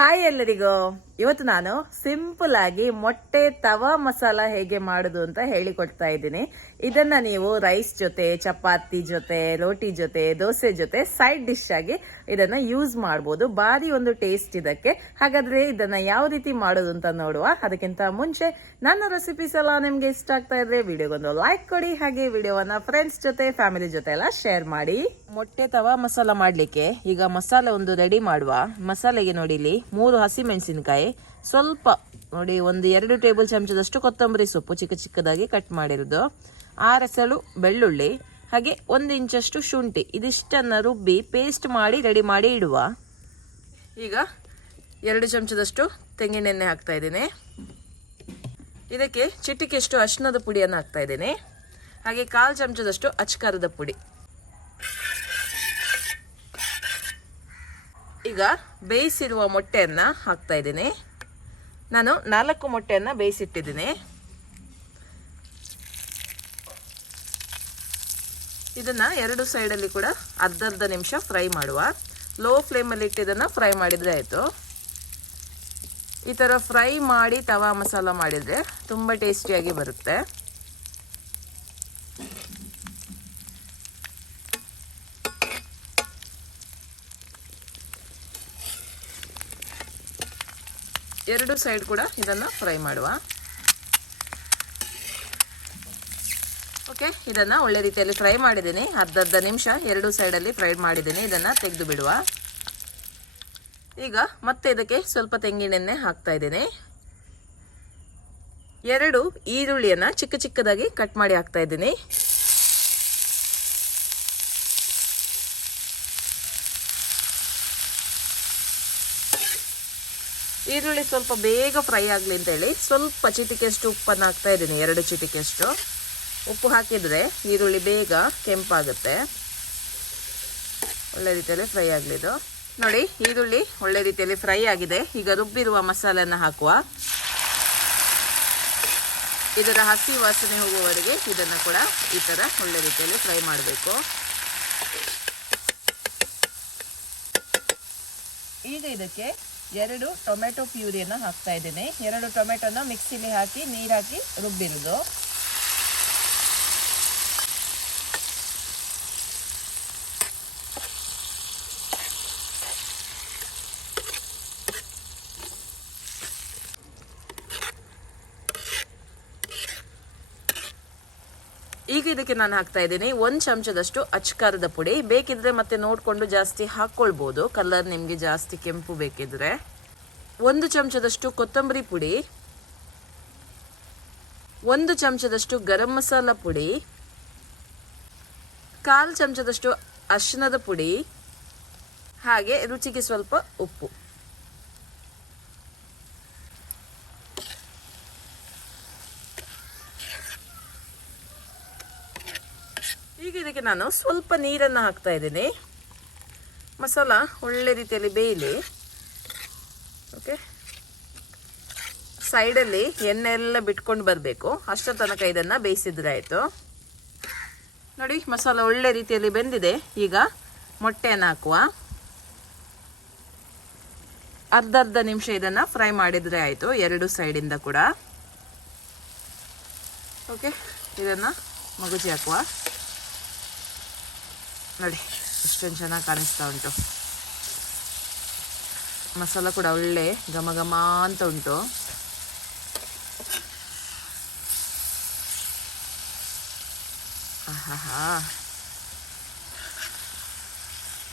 Hi ಎಲ್ಲರಿಗೂ. ಇವತ್ತು ನಾನು ಸಿಂಪಲ್ ಆಗಿ ಮೊಟ್ಟೆ ತವಾ ಮಸಾಲ ಹೇಗೆ ಮಾಡೋದು ಅಂತ ಹೇಳಿಕೊಡ್ತಾ ಇದ್ದೀನಿ. ಇದನ್ನ ನೀವು ರೈಸ್ ಜೊತೆ, ಚಪಾತಿ ಜೊತೆ, ರೋಟಿ ಜೊತೆ, ದೋಸೆ ಜೊತೆ ಸೈಡ್ ಡಿಶ್ ಆಗಿ ಇದನ್ನ ಯೂಸ್ ಮಾಡಬಹುದು. ಭಾರಿ ಒಂದು ಟೇಸ್ಟ್ ಇದಕ್ಕೆ. ಹಾಗಾದ್ರೆ ಇದನ್ನ ಯಾವ ರೀತಿ ಮಾಡೋದು ಅಂತ ನೋಡುವ. ಅದಕ್ಕಿಂತ ಮುಂಚೆ ನನ್ನ ರೆಸಿಪೀಸ್ ಎಲ್ಲ ನಿಮ್ಗೆ ಇಷ್ಟ ಆಗ್ತಾ ಇದ್ರೆ ವಿಡಿಯೋಗೊಂದು ಲೈಕ್ ಕೊಡಿ, ಹಾಗೆ ವಿಡಿಯೋವನ್ನ ಫ್ರೆಂಡ್ಸ್ ಜೊತೆ, ಫ್ಯಾಮಿಲಿ ಜೊತೆ ಎಲ್ಲ ಶೇರ್ ಮಾಡಿ. ಮೊಟ್ಟೆ ತವಾ ಮಸಾಲ ಮಾಡ್ಲಿಕ್ಕೆ ಈಗ ಮಸಾಲೆ ಒಂದು ರೆಡಿ ಮಾಡುವ. ಮಸಾಲೆಗೆ ನೋಡಿ ಇಲ್ಲಿ 3 ಹಸಿಮೆಣಸಿನಕಾಯಿ, ಸ್ವಲ್ಪ ನೋಡಿ 1-2 ಟೇಬಲ್ ಚಮಚದಷ್ಟು ಕೊತ್ತಂಬರಿ ಸೊಪ್ಪು ಚಿಕ್ಕ ಚಿಕ್ಕದಾಗಿ ಕಟ್ ಮಾಡಿರೋದು, 6 ಎಸಳು ಬೆಳ್ಳುಳ್ಳಿ, ಹಾಗೆ 1 ಇಂಚಷ್ಟು ಶುಂಠಿ. ಇದಿಷ್ಟನ್ನು ರುಬ್ಬಿ ಪೇಸ್ಟ್ ಮಾಡಿ ರೆಡಿ ಮಾಡಿ ಇಡುವ. ಈಗ 2 ಚಮಚದಷ್ಟು ತೆಂಗಿನೆಣ್ಣೆ ಹಾಕ್ತಾ ಇದ್ದೇನೆ. ಇದಕ್ಕೆ ಚಿಟಿಕೆಷ್ಟು ಅರಿಶಿಣದ ಪುಡಿಯನ್ನು ಹಾಕ್ತಾ ಇದ್ದೇನೆ, ಹಾಗೆ 1/4 ಚಮಚದಷ್ಟು ಅಚ್ಕಾರದ ಪುಡಿ. ಈಗ ಬೇಯಿಸಿರುವ ಮೊಟ್ಟೆಯನ್ನ ಹಾಕ್ತಾ ಇದ್ದೀನಿ. ನಾನು 4 ಮೊಟ್ಟೆಯನ್ನ ಬೇಯಿಸಿಟ್ಟಿದ್ದೀನಿ. ಇದನ್ನ 2 ಸೈಡಲ್ಲಿ ಕೂಡ ಅರ್ಧ ನಿಮಿಷ ಫ್ರೈ ಮಾಡುವ. ಲೋ ಫ್ಲೇಮಲ್ಲಿ ಇಟ್ಟು ಇದನ್ನ ಫ್ರೈ ಮಾಡಿದ್ರೆ ಆಯ್ತು. ಈ ತರ ಫ್ರೈ ಮಾಡಿ ತವಾ ಮಸಾಲ ಮಾಡಿದ್ರೆ ತುಂಬಾ ಟೇಸ್ಟಿಯಾಗಿ ಬರುತ್ತೆ. ಎರಡು ಸೈಡ್ ಕೂಡ ಇದನ್ನ ಫ್ರೈ ಮಾಡುವ. ಓಕೆ, ಇದನ್ನ ಒಳ್ಳೆ ರೀತಿಯಲ್ಲಿ ಫ್ರೈ ಮಾಡಿದ್ದೀನಿ. ಅರ್ಧ ನಿಮಿಷ 2 ಸೈಡಲ್ಲಿ ಫ್ರೈ ಮಾಡಿದ್ದೀನಿ. ಇದನ್ನ ತೆಗೆದು ಬಿಡುವ. ಈಗ ಮತ್ತೆ ಇದಕ್ಕೆ ಸ್ವಲ್ಪ ತೆಂಗಿನೆಣ್ಣೆ ಹಾಕ್ತಾ ಇದ್ದೀನಿ. 2 ಈರುಳ್ಳಿಯನ್ನ ಚಿಕ್ಕ ಚಿಕ್ಕದಾಗಿ ಕಟ್ ಮಾಡಿ ಹಾಕ್ತಾ ಇದ್ದೀನಿ. ಈರುಳ್ಳಿ ಸ್ವಲ್ಪ ಬೇಗ ಫ್ರೈ ಆಗಲಿ ಅಂತ ಹೇಳಿ ಸ್ವಲ್ಪ ಚಿಟಿಕೆಯಷ್ಟು ಉಪ್ಪನ್ನು ಹಾಕ್ತಾ ಇದ್ದೀನಿ. 2 ಚಿಟಿಕೆಯಷ್ಟು ಉಪ್ಪು ಹಾಕಿದರೆ ಈರುಳ್ಳಿ ಬೇಗ ಕೆಂಪಾಗುತ್ತೆ. ಒಳ್ಳೆ ರೀತಿಯಲ್ಲಿ ಫ್ರೈ ಆಗಲಿದು. ನೋಡಿ, ಈರುಳ್ಳಿ ಒಳ್ಳೆ ರೀತಿಯಲ್ಲಿ ಫ್ರೈ ಆಗಿದೆ. ಈಗ ರುಬ್ಬಿರುವ ಮಸಾಲೆಯನ್ನು ಹಾಕುವ. ಇದರ ಹಸಿ ವಾಸನೆ ಹೋಗುವವರೆಗೆ ಇದನ್ನು ಕೂಡ ಈ ಥರ ಒಳ್ಳೆ ರೀತಿಯಲ್ಲಿ ಫ್ರೈ ಮಾಡಬೇಕು. ಈಗ ಇದಕ್ಕೆ 2 ಟೊಮೆಟೊ ಪ್ಯೂರಿಯನ್ನು ಹಾಕ್ತಾ ಇದ್ದೇನೆ. 2 ಟೊಮೆಟೊನ ಮಿಕ್ಸಿಲಿ ಹಾಕಿ ನೀರು ಹಾಕಿ ರುಬ್ಬಿರೋದು. ಈಗ ಇದಕ್ಕೆ ನಾನು ಹಾಕ್ತಾ ಇದ್ದೀನಿ 1 ಚಮಚದಷ್ಟು ಅಚ್ಕಾರದ ಪುಡಿ. ಬೇಕಿದ್ರೆ ಮತ್ತೆ ನೋಡ್ಕೊಂಡು ಜಾಸ್ತಿ ಹಾಕ್ಕೊಳ್ಬೋದು, ಕಲರ್ ನಿಮಗೆ ಜಾಸ್ತಿ ಕೆಂಪು ಬೇಕಿದ್ರೆ. 1 ಚಮಚದಷ್ಟು ಕೊತ್ತಂಬರಿ ಪುಡಿ, 1 ಚಮಚದಷ್ಟು ಗರಂ ಮಸಾಲ ಪುಡಿ, 1/4 ಚಮಚದಷ್ಟು ಅರಿಶಿಣದ ಪುಡಿ, ಹಾಗೆ ರುಚಿಗೆ ಸ್ವಲ್ಪ ಉಪ್ಪು. ಈಗ ಇದಕ್ಕೆ ನಾನು ಸ್ವಲ್ಪ ನೀರನ್ನು ಹಾಕ್ತಾ ಇದ್ದೀನಿ. ಮಸಾಲ ಒಳ್ಳೆ ರೀತಿಯಲ್ಲಿ ಬೇಯಲಿ. ಓಕೆ, ಸೈಡಲ್ಲಿ ಎಣ್ಣೆ ಎಲ್ಲ ಬಿಟ್ಕೊಂಡು ಬರಬೇಕು. ಅಷ್ಟರ ತನಕ ಇದನ್ನು ಬೇಯಿಸಿದ್ರೆ ಆಯಿತು. ನೋಡಿ, ಮಸಾಲ ಒಳ್ಳೆ ರೀತಿಯಲ್ಲಿ ಬೆಂದಿದೆ. ಈಗ ಮೊಟ್ಟೆಯನ್ನು ಹಾಕುವ. ಅರ್ಧ ನಿಮಿಷ ಇದನ್ನು ಫ್ರೈ ಮಾಡಿದರೆ ಆಯಿತು, 2 ಸೈಡಿಂದ ಕೂಡ. ಓಕೆ, ಇದನ್ನು ಮಗುಚಿ ಹಾಕುವ. ನೋಡಿ, ಎಷ್ಟೊಂದು ಚೆನ್ನಾಗಿ ಕಾಣಿಸ್ತಾ ಉಂಟು. ಮಸಾಲ ಕೂಡ ಒಳ್ಳೆ ಘಮ ಘಮ ಅಂತ ಉಂಟು. ಆಹಾ,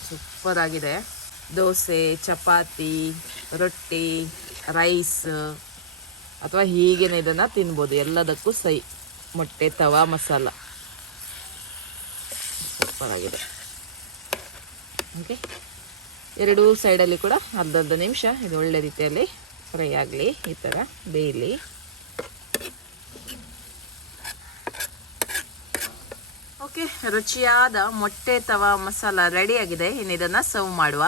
ಸೂಪರ್ ಆಗಿದೆ. ದೋಸೆ, ಚಪಾತಿ, ರೊಟ್ಟಿ, ರೈಸ್ ಅಥವಾ ಹೀಗೇನೆ ಇದನ್ನು ತಿನ್ಬೋದು. ಎಲ್ಲದಕ್ಕೂ ಸೈ ಮೊಟ್ಟೆ ತವಾ ಮಸಾಲ ಸೂಪರ್ ಆಗಿದೆ. ಓಕೆ, 2 ಸೈಡಲ್ಲಿ ಕೂಡ ಅರ್ಧ ನಿಮಿಷ ಇದು ಒಳ್ಳೆ ರೀತಿಯಲ್ಲಿ ಫ್ರೈ ಆಗಲಿ, ಈ ಥರ ಬೇಯಲಿ. ಓಕೆ, ರುಚಿಯಾದ ಮೊಟ್ಟೆ ತವಾ ಮಸಾಲ ರೆಡಿಯಾಗಿದೆ. ಇನ್ನು ಇದನ್ನು ಸರ್ವ್ ಮಾಡುವ.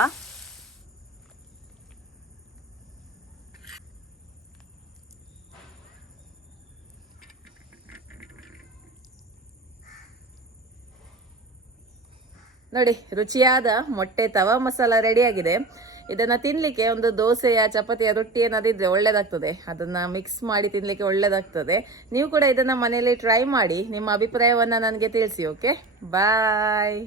ನೋಡಿ, ರುಚಿಯಾದ ಮೊಟ್ಟೆ ತವಾ ಮಸಾಲ ರೆಡಿ ಆಗಿದೆ. ಇದನ್ನ ತಿನ್ಲಿಕ್ಕೆ ಒಂದು ದೋಸೆಯ ಚಪಾತಿಯ ರೊಟ್ಟಿ ಏನಾದಿದ್ರೆ ಒಳ್ಳೇದಾಗ್ತದೆ. ಅದನ್ನ ಮಿಕ್ಸ್ ಮಾಡಿ ತಿನ್ಲಿಕ್ಕೆ ಒಳ್ಳೇದಾಗ್ತದೆ. ನೀವು ಕೂಡ ಇದನ್ನ ಮನೆಯಲ್ಲಿ ಟ್ರೈ ಮಾಡಿ ನಿಮ್ಮ ಅಭಿಪ್ರಾಯವನ್ನ ನನಗೆ ತಿಳಿಸಿ. ಓಕೆ, ಬಾಯ್.